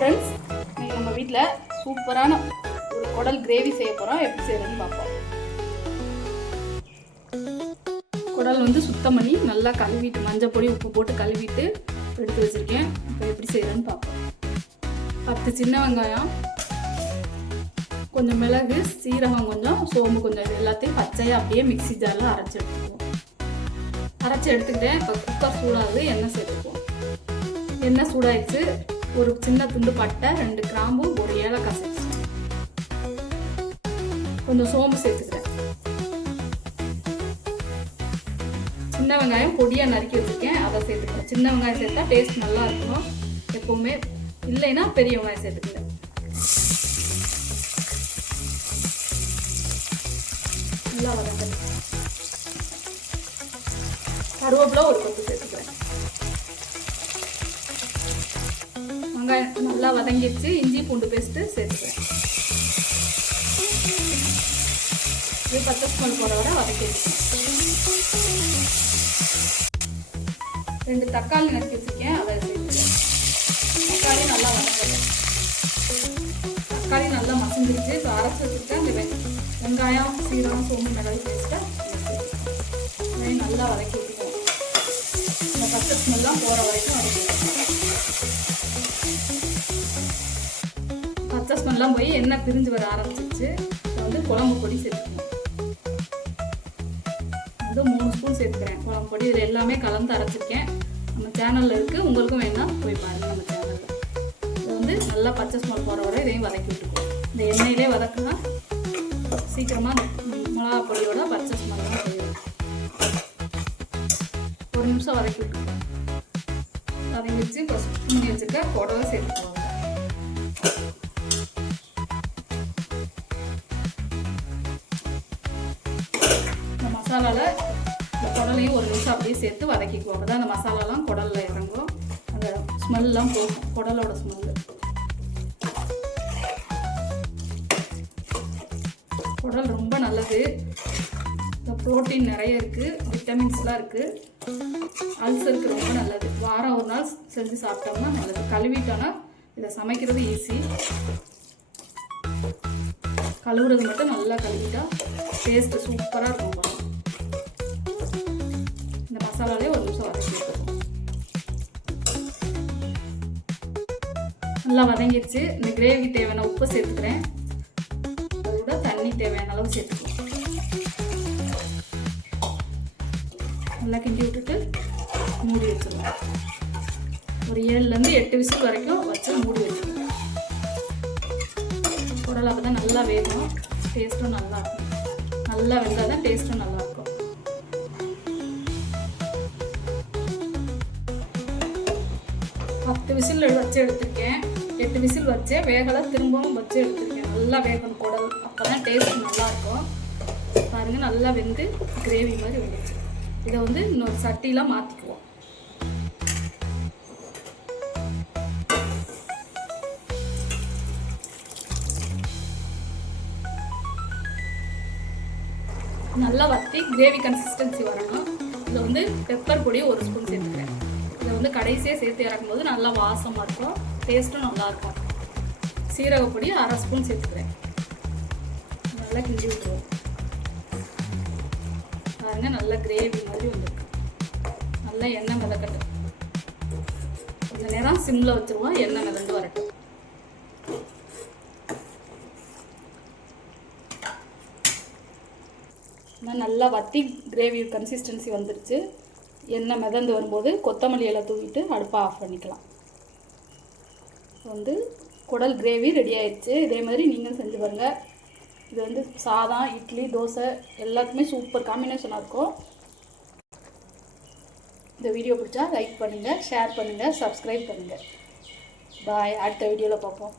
Friends இன்னைக்கு நம்ம வீட்டில் சூப்பரான ஒரு குடல் கிரேவி செய்ய போகிறோம் எப்படி செய்யறதுன்னு பார்ப்போம். குடல் வந்து சுத்தம் பண்ணி நல்லா கழுவிட்டு மஞ்சள் பொடி உப்பு போட்டு கழுவிட்டு எடுத்து வச்சுருக்கேன். இப்போ எப்படி செய்யறதுன்னு பார்ப்போம். பத்து சின்ன வெங்காயம் கொஞ்சம் மிளகு சீரகம் கொஞ்சம் சோம்பு கொஞ்சம் இது எல்லாத்தையும் பச்சையாக அப்படியே மிக்ஸி ஜாரில் அரைச்சி எடுத்துக்குவோம். அரைச்சி எடுத்துக்கிட்டேன். இப்போ குக்கர் சூடாகுது எண்ணெய் சேர்த்துக்குவோம். எண்ணெய் சூடாயிடுச்சு. ஒரு சின்ன துண்டு பட்டை ரெண்டு கிராம்பு ஒரு ஏலக்காய் சேர்த்து கொஞ்சம் சோம்பு சேர்த்துக்கிறேன். சின்ன வெங்காயம் பொடியாக நறுக்கி வச்சுருக்கேன். அதை சேர்த்துக்கிறேன். சின்ன வெங்காயம் சேர்த்தா டேஸ்ட் நல்லா இருக்கும் எப்போவுமே இல்லைன்னா பெரிய வெங்காயம் சேர்த்துக்கிறேன். நல்லா வதங்கணும் கருவேப்பில ஒரு கொத்து சேர்த்துக்கிறேன். வெங்காயம் நல்லா வதங்கிடுச்சு இஞ்சி பூண்டு பேஸ்ட்டு சேர்த்துக்கிறேன் இது பச்சை ஸ்மெல் போகிற வரை வதக்கிடுச்சு. ரெண்டு தக்காளி நறுக்கி வச்சுருக்கேன் அதை சேர்த்துக்கிறேன் தக்காளி நல்லா வதங்கணும் தக்காளி நல்லா மசிஞ்சிருச்சு ஸோ அரைச்சி வச்சுருக்கேன் இந்த வெங்காயம் சீரகம் சோம்பு மிளகு பேஸ்ட்டை நல்லா வதக்கி விட்டுக்கணும் இந்த பச்சை ஸ்மெல்லாம் போகிற வரைக்கும் பச்சை போய் எண்ணெய் பிரிஞ்சு வர ஆரம்பிச்சிருச்சு. வந்து குழம்பு பொடி சேர்த்துக்கணும். வந்து மூணு ஸ்பூன் சேர்த்துக்கிறேன். குழம்பு பொடி இதில் எல்லாமே கலந்து அரைச்சிருக்கேன். நம்ம சேனலில் இருக்குது உங்களுக்கும் வேணா போய் பாருங்கள் நம்ம சேனலில் இது வந்து நல்லா பச்சை ஸ்மெல் போகிற வரை இதையும் வதக்கி விட்டுக்குவோம் இந்த எண்ணெயிலே வதக்குனா சீக்கிரமாக மிளகா பொடியோட பச்சை ஸ்மெல்லாம் போயிடும் ஒரு நிமிஷம் வதக்கி விட்டுக்குவோம் வதங்கி வச்சு இப்போ பண்ணி வச்சுருக்க குடலை சேர்த்துக்குவாங்க மசாலாவில் இந்த குடலையும் ஒரு நிமிஷம் அப்படியே சேர்த்து வதக்கிக்குவோம். அப்போ தான் அந்த மசாலாலாம் குடலில் இறங்கும். அந்த ஸ்மெல்லாம் போகும். குடலோட ஸ்மெல்லு குடல் ரொம்ப நல்லது. இந்த ப்ரோட்டீன் நிறைய இருக்குது விட்டமின்ஸ்லாம் இருக்குது அல்சருக்கு ரொம்ப நல்லது. வாரம் ஒரு நாள் செஞ்சு சாப்பிட்டோம்னா நல்லது. கழுவிட்டோன்னா இதை சமைக்கிறது ஈஸி கழுவுறது மட்டும் நல்லா கழுவிட்டா டேஸ்ட்டு சூப்பராக இருக்கும். நல்லா வதங்கிடுச்சு இந்த கிரேவிக்கு தேவையான உப்பு சேர்த்துக்கிறேன். அதோட தண்ணி தேவையான அளவு சேர்த்துக்கலாம். நல்லா கிண்டி விட்டுட்டு மூடி வச்சிருவோம் ஒரு ஏழுலேருந்து எட்டு விசில் வரைக்கும் வச்சு மூடி வச்சிருவோம் குடல் அப்போ தான் நல்லா வேகும் டேஸ்ட்டும் நல்லா இருக்கும். நல்லா வெந்தால் தான் டேஸ்ட்டும் நல்லா இருக்கும். பத்து விசில் வச்சு எடுத்திருக்கேன். எட்டு விசில் வச்சு வேகலை திரும்பவும் வச்சு எடுத்துருக்கேன். நல்லா வேகணும் குடல் அப்போ தான் டேஸ்ட் நல்லா இருக்கும் நல்லா வெந்து கிரேவி மாதிரி வந்துச்சு இதை வந்து இன்னொரு சட்டிலாம் மாற்றிக்குவோம் நல்லா வற்றி கிரேவி கன்சிஸ்டன்சி வரணும். இதில் வந்து பெப்பர் பொடி ஒரு ஸ்பூன் சேர்த்துக்கிறேன். இதை வந்து கடைசியாக சேர்த்து இறக்கும்போது நல்லா வாசமாக இருக்கும். டேஸ்ட்டும் நல்லாயிருக்கும். சீரகப்பொடி அரை ஸ்பூன் சேர்த்துக்கிறேன். நல்லா கிண்டி விட்டுருவோம். பாருங்க நல்லா கிரேவி மாதிரி வந்துருக்கு. நல்லா எண்ணெய் மிதக்கட்டும். கொஞ்ச நேரம் சிம்மில் வச்சுருவோம் எண்ணெய் மிதந்து வரட்டும். நல்லா வத்தி கிரேவி கன்சிஸ்டன்சி வந்துருச்சு. எண்ணெய் மிதந்து வரும்போது கொத்தமல்லி எல்லாம் தூவிட்டு அடுப்பை ஆஃப் பண்ணிக்கலாம். வந்து குடல் கிரேவி ரெடி ஆயிடுச்சு. இதே மாதிரி நீங்களும் செஞ்சு பாருங்கள் இது வந்து சாதம் இட்லி தோசை எல்லாத்துக்குமே சூப்பர் காம்பினேஷனாக இருக்கும். இந்த வீடியோ பிடிச்சா லைக் பண்ணுங்கள் ஷேர் பண்ணுங்கள் சப்ஸ்கிரைப் பண்ணுங்கள் பாய் அடுத்த வீடியோவில் பார்ப்போம்.